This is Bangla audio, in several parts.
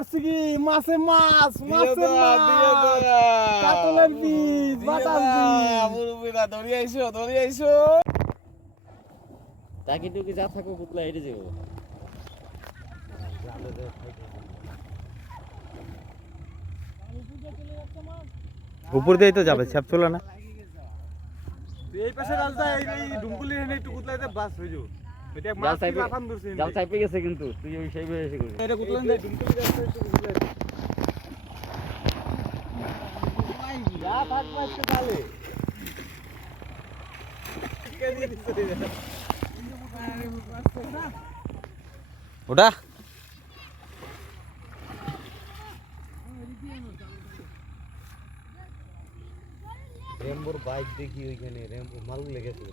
করছি কি মাছে মাছ মাছের মাছ কাতলের বীজ বাটার বীজ মুরুবিরা ধরে আইছো তাকে টুকি যা থাকো পুতলা হেঁটে যাবো উপর দিয়ে তো যাবে ছাপ চলে না এই পাশে রাস্তা এই ডুমকুলি এনে একটু কুতলাইতে বাস হয়ে যাও এটা মাছ কি লাফান দূরছে জাল চাইপে গেছে কিন্তু তুই ওই সেই এসে করবি এটা কুতলান দে ডুমকুলি রাস্তা একটু কুতলাই যা থাকবা একটু তালে কে দিয়ে দিছে ওটা রেমবোর বাইক দেখি ওইখানে রেমবো মাল লেগেছে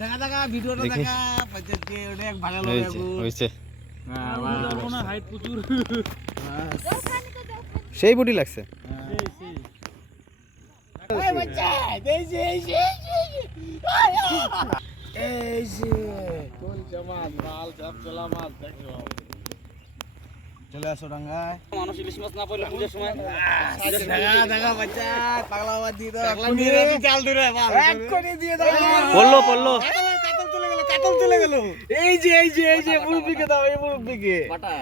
দেখা ভিডিওটা দেখা পাইতে ওটা এক ভালো লাগে হইছে না হাইট প্রচুর সেই বডি লাগছে এই বাচ্চা এই যে কোন জামাত মাল সব চলা মাছ দেখো চলে আসো ডাঙ্গায় মানুষ ইলিশ মাছ না পড়লে পূজার সময় দেখা বাচ্চা পাগলা বাদ দিয়ে দাও জাল ধরে এক করে দিয়ে দাও পড়লো কাতল চলে গেল এই যে মুরব্বিকে দাও এই মুরব্বিকে বাটা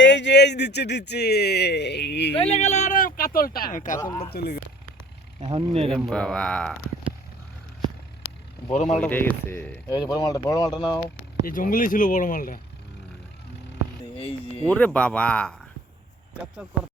এই যে দিচ্ছে চলে গেল আরে কাতলটা চলে গেল এখন নিয়ে বাবা বড় মালটা উঠে গেছে এই যে বড় মালটা নাও এই জঙ্গলে ছিল বড় মালটা এই যে ওরে বাবা ক্যাপচার কর